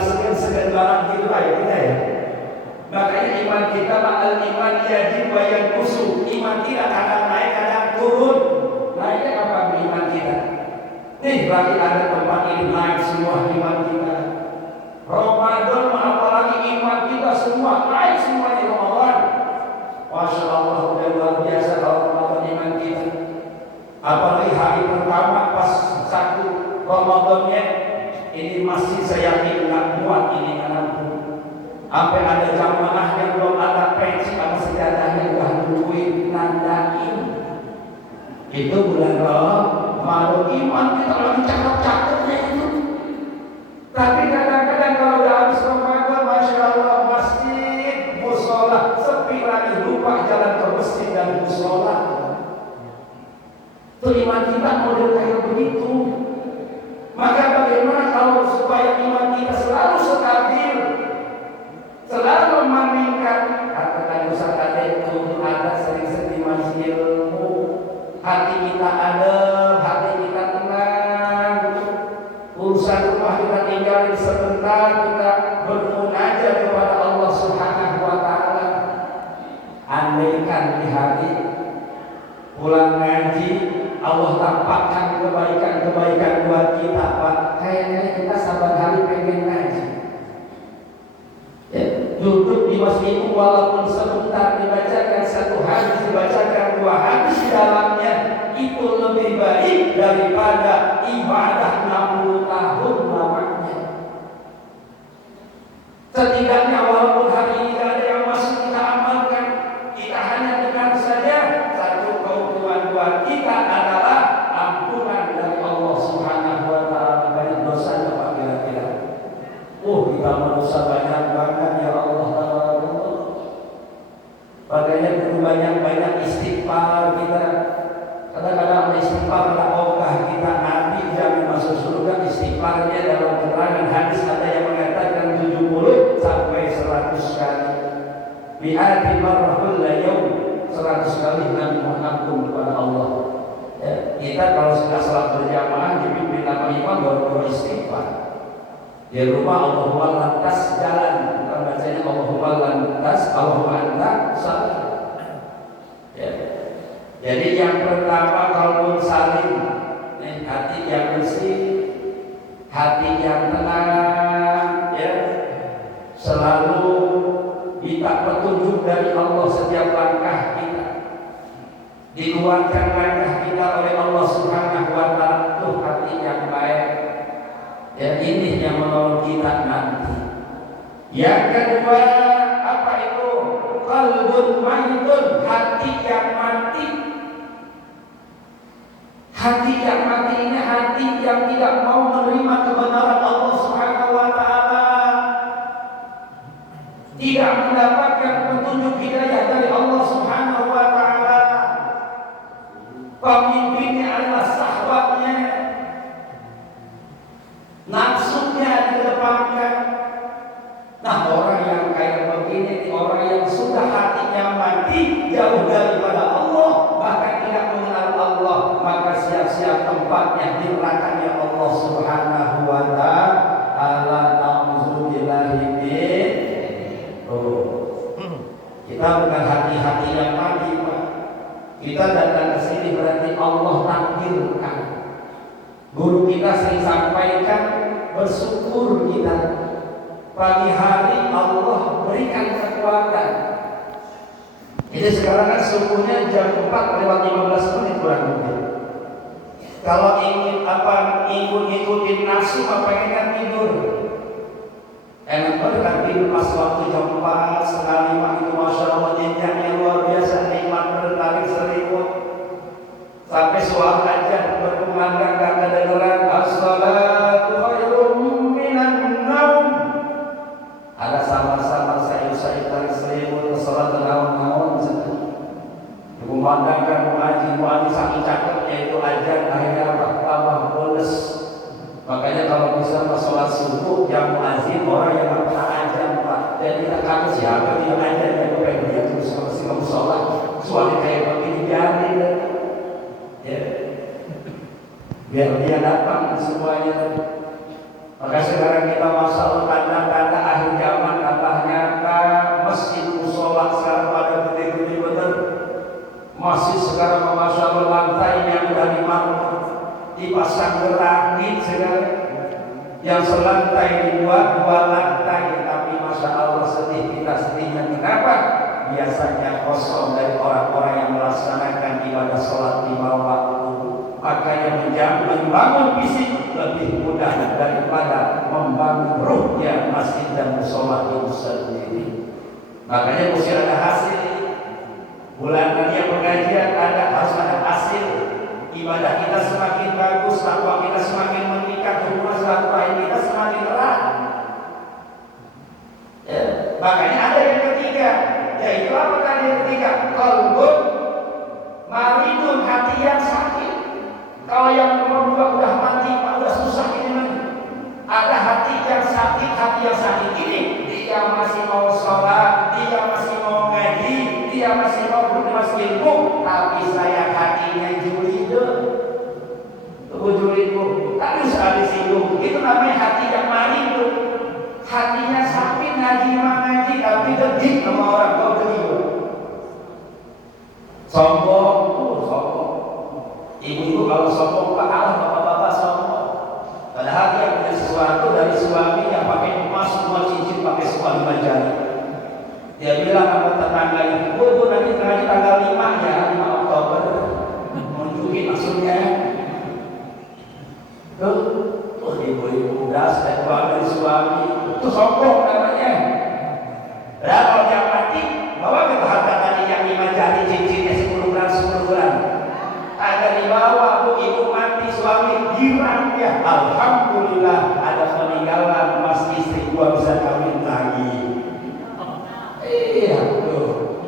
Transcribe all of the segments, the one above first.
paling segan banget gitu ayatnya ya. Makanya iman kita ma'al iman yajib wa yanqusu. Iman kita kadang naik kadang turun. Naiknya kapan iman kita? Nih lagi ada tempat ini naik semua iman kita. Ramadan apalagi iman kita semua naik semua di Ramadan. Masya Allah udah luar biasa kalau Ramadan iman kita. Apalagi hari pertama pas satu Ramadannya ini masih saya yakin nggak muat ini anakku. Sampai ada jamaah yang belum ada peci sama sejadahnya udah nungguin nandain. Itu bulan Ramadan iman kita lagi cakep-cakepnya itu. Tapi kadang-kadang kalau udah habis Ramadan, Masya Allah masjid, musola sepi lagi, lupa jalan ke masjid dan musola. Itu iman kita model kayak begitu. Maka bagaimana kalau supaya iman kita selalu stabil, selalu meningkat? Katakan Ustaz Ade untuk ada sering-sering masih ilmu, hati kita adem, hati kita tenang. Urusan rumah kita tinggalin sebentar, kita bermunajat kepada Allah Subhanahu wa Ta'ala. Andaikan di hari pulang ngaji Allah tampakkan kebaikan-kebaikan buat kita, Pak. Kayaknya kita saban hari pengen ngaji. Ya, duduk di masjid walaupun sebentar dibacakan satu hadis, dibacakan dua hadis di dalamnya, itu lebih baik daripada ibadah 60 tahun lamanya. Setidaknya walaupun hari ini tidak ada yang masuk kita amalkan, kita hanya dengar saja. Satu keuntungan buat kita adalah ampunan dari Allah Subhanahu wa Ta'ala. Banyak dosanya Pak kira-kira. Kita dosa banyak banget ya Allah. Makanya perlu banyak-banyak istighfar kita. Kadang-kadang istighfar ogah kita nanti jamin masuk surga. Istighfarnya dalam keterangan hadis ada yang mengatakan 70 sampai 100 kali. Bi'ati marrahul layum, 100 kali Nabi mengampun kepada Allah. Ya, kita kalau sudah salat berjamaah dipimpin nama imam baru beristighfar. Di rumah Allahumma lantas jalan, bukan bacanya Allahumma lantas, Allahumma anta salim. Ya. Jadi yang pertama qalbun salim, hati yang bersih, hati yang tenang, ya. Selalu minta petunjuk dari Allah setiap langkah kita. Dikeluarkan langkah kita oleh Allah Subhanahu wa Ta'ala. Tuh hati yang baik. Ya, ini yang menolong kita nanti. Yang kedua, apa itu? Qalbun maitun, hati yang mati. Hati yang mati ini hati yang tidak mau menerima kebenaran Allah Subhanahu wa Ta'ala. Tidak mendapatkan petunjuk hidayah dari Allah Subhanahu wa Ta'ala. Pemimpinnya adalah sahabatnya. Nafsunya dikedepankan. Nah, orang yang kayak begini, orang yang sudah hatinya mati, jauh daripada Allah, bahkan tidak mengenal Allah, maka siap-siap tempatnya di nerakanya Allah Subhanahu wa Ta'ala. Na'udzubillahi min. Kita bukan hati-hati yang mati, Pak. Kita datang ke sini berarti Allah takdirkan. Guru kita sering sampaikan, bersyukur kita pagi hari Allah berikan kekuatan. Jadi sekarang kan subuhnya jam 4:15 kurang lebih. Kalau ingin ngikutin nafsu, apa pengen tidur? Enak banget kan tidur pas waktu jam 4, setengah 5 itu Masya Allah jenjangnya luar biasa, nikmat bertarik selimut. Sampai suara aja berkumandang gak kedengeran. As-salatu khairum minan naum. Ada sama-sama sayur-sayur tarik selimut, salat naum-naum. Kumandangkan muaji saking cakepnya itu aja, akhirnya tambah boles. Makanya kalau bisa sholat subuh yang muazin orang yang gak pernah ajan, Pak. Dan kita kaget siapa dia ajan yang pengen dia terus kamu sholat. Suami kayak begini biarin. Ya. Biar dia datang semuanya. Maka sekarang kita masalah tanda masjid dan musola itu sendiri. Makanya mesti ada hasil. Bulan dia pengajian harus ada hasil. Ibadah kita semakin bagus, takwa kita semakin meningkat, hubungan silaturahim kita semakin erat. Ya, makanya ada yang ketiga, yaitu apa tadi yang ketiga? Qalbun maridun, hati yang sakit. Kalau yang nomor 2 udah mati, udah susah ini mati. Ada hati yang sakit ini, dia masih mau sholat, dia masih mau ngaji, dia masih mau berbuat ilmu, tapi saya hatinya juli-juli, tapi sekali singgung. Itu namanya hati yang maridun. Hatinya sakit, ngaji, tapi dedik sama orang kau terima. Sombong. Ibu-ibu kalau sombong, bapak-bapak sombong. Padahal dia punya sesuatu dari suami yang pakai emas, semua cincin pakai semua 5 jari. Dia bilang sama tetangganya, bu nanti tanggal 5 ya, 5 Oktober. Nunjukin maksudnya. Tuh ibu-ibu udah saya keluar dari suami. Itu sombong namanya. Nah kalau dia mati, bawa ke harta tadi yang 5 jari cincinnya 10 bulan. Ada dibawa, bu ibu mati, suami girang ya. Alhamdulillah ada peninggalan emas, istri gua bisa kawin lagi. Iya tuh.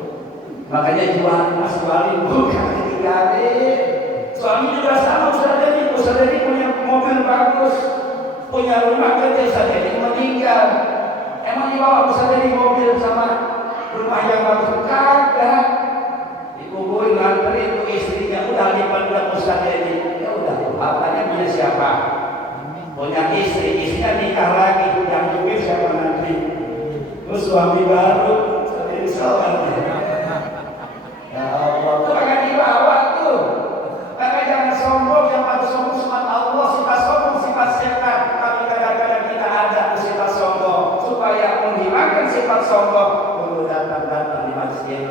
Makanya jual emas, jualin bukan ditinggalin. Suami juga sama, Ustaz Dedi punya mobil bagus, punya rumah gede, Ustaz Dedi meninggal. Emang dibawa Ustaz Dedi mobil sama rumah yang bagus? Kagak. Dikuburin nganterin tuh istrinya, udah lipat Ustaz Dedi. Ya udah tuh, hartanya punya siapa? Punya istrinya nikah lagi, yang nyupir siapa nanti? Terus suami baru, Ustaz Dedi sholat. Ya Allah, tuh akan dibawa tuh. Maka jangan sombong, yang harus sombong sifat Allah, sifat sombong, sifat setan. Tapi kadang-kadang kita ada sifat sombong supaya menghilangkan sifat sombong. Perlu datang di masjid.